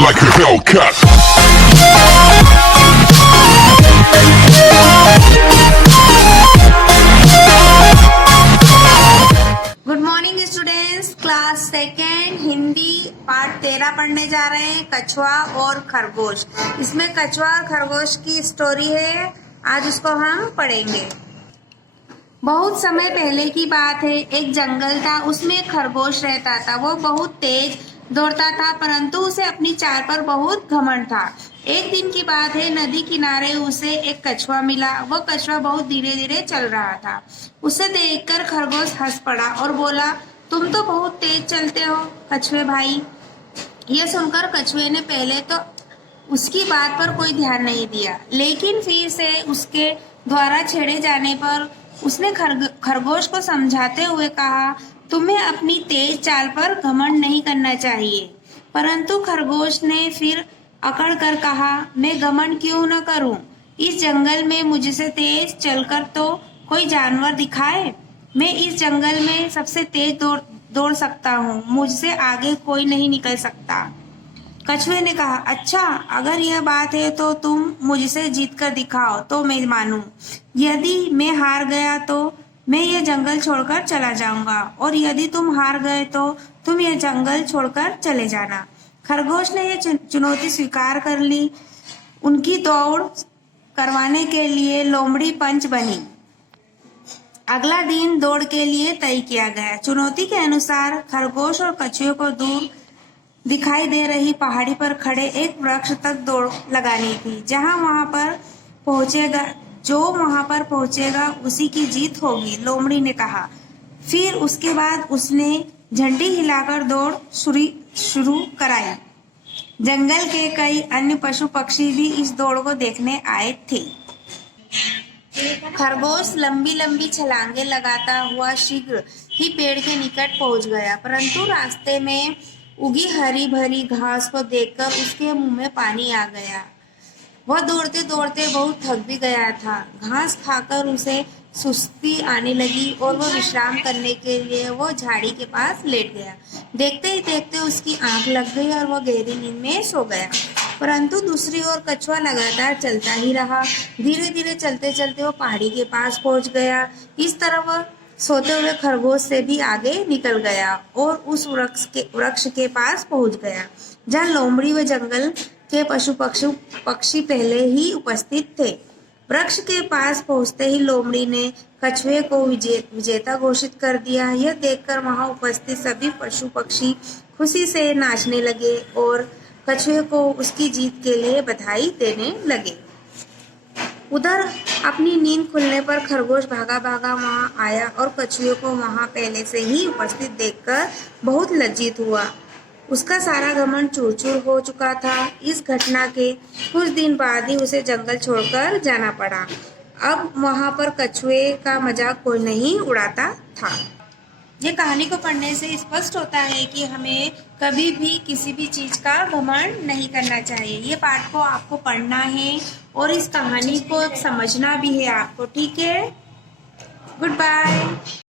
like a Hellcat. Good morning students, class second Hindi part 13 पढ़ने जा रहे हैं, कछुआ और खरगोश। इसमें कछुआ और खरगोश की स्टोरी है, आज उसको हम पढ़ेंगे। बहुत समय पहले की बात है, एक जंगल था, उसमें एक खरगोश रहता था। वो बहुत तेज दौड़ता था, परंतु उसे अपनी चाल पर बहुत घमंड था। एक दिन की बात है, नदी किनारे उसे एक कछुआ मिला। वह कछुआ बहुत धीरे धीरे चल रहा था। उसे देखकर खरगोश हंस पड़ा और बोला, तुम तो बहुत तेज चलते हो कछुए भाई। यह सुनकर कछुए ने पहले तो उसकी बात पर कोई ध्यान नहीं दिया, लेकिन फिर से उसके द्वारा छेड़े जाने पर उसने खरगोश को समझाते हुए कहा, तुम्हें अपनी तेज चाल पर घमंड नहीं करना चाहिए। परंतु खरगोश ने फिर अकड़ कर कहा, मैं घमंड क्यों न करूं? इस जंगल में मुझसे तेज चलकर तो कोई जानवर दिखाए। मैं इस जंगल में सबसे तेज दौड़ सकता हूँ, मुझसे आगे कोई नहीं निकल सकता। कछुए ने कहा, अच्छा, अगर यह बात है तो तुम मुझसे जीत कर दिखाओ तो मैं मानूं। यदि मैं हार गया तो मैं यह जंगल छोड़कर चला जाऊंगा, और यदि तुम हार गए तो तुम यह जंगल छोड़कर चले जाना। खरगोश ने यह चुनौती स्वीकार कर ली। उनकी दौड़ करवाने के लिए लोमड़ी पंच बनी। अगला दिन दौड़ के लिए तय किया गया। चुनौती के अनुसार खरगोश और कछुए को दूर दिखाई दे रही पहाड़ी पर खड़े एक वृक्ष तक दौड़ लगानी थी। जो वहां पर पहुंचेगा उसी की जीत होगी, लोमड़ी ने कहा। फिर उसके बाद उसने झंडी हिलाकर दौड़ शुरू कराई। जंगल के कई अन्य पशु पक्षी भी इस दौड़ को देखने आए थे। खरगोश लंबी लंबी छलांगे लगाता हुआ शीघ्र ही पेड़ के निकट पहुंच गया, परंतु रास्ते में उगी हरी भरी घास को देखकर उसके मुंह में पानी आ गया। वह दौड़ते दौड़ते बहुत थक भी गया था। घास खाकर उसे सुस्ती आने लगी और वह विश्राम करने के लिए वो झाड़ी के पास लेट गया। देखते ही देखते उसकी आंख लग गई और वह गहरी नींद में सो गया। परंतु दूसरी ओर कछुआ लगातार चलता ही रहा। धीरे धीरे चलते चलते वो पहाड़ी के पास पहुंच गया। इस तरह वह सोते हुए खरगोश से भी आगे निकल गया और उस वृक्ष के पास पहुंच गया, जहाँ लोमड़ी व जंगल के पक्षी पहले ही उपस्थित थे। वृक्ष के पास पहुंचते ही लोमड़ी ने कछुए को विजेता घोषित कर दिया। यह देखकर वहां उपस्थित सभी पशु पक्षी खुशी से नाचने लगे और कछुए को उसकी जीत के लिए बधाई देने लगे। उधर अपनी नींद खुलने पर खरगोश भागा भागा वहां आया और कछुए को वहां पहले से ही उपस्थित देखकर बहुत लज्जित हुआ। उसका सारा घमंड चूर चूर हो चुका था। इस घटना के कुछ दिन बाद ही उसे जंगल छोड़कर जाना पड़ा। अब वहां पर कछुए का मजाक कोई नहीं उड़ाता था। ये कहानी को पढ़ने से स्पष्ट होता है कि हमें कभी भी किसी भी चीज का घमंड नहीं करना चाहिए। ये पाठ को आपको पढ़ना है और इस कहानी को समझना भी है आपको, ठीक है? Good bye.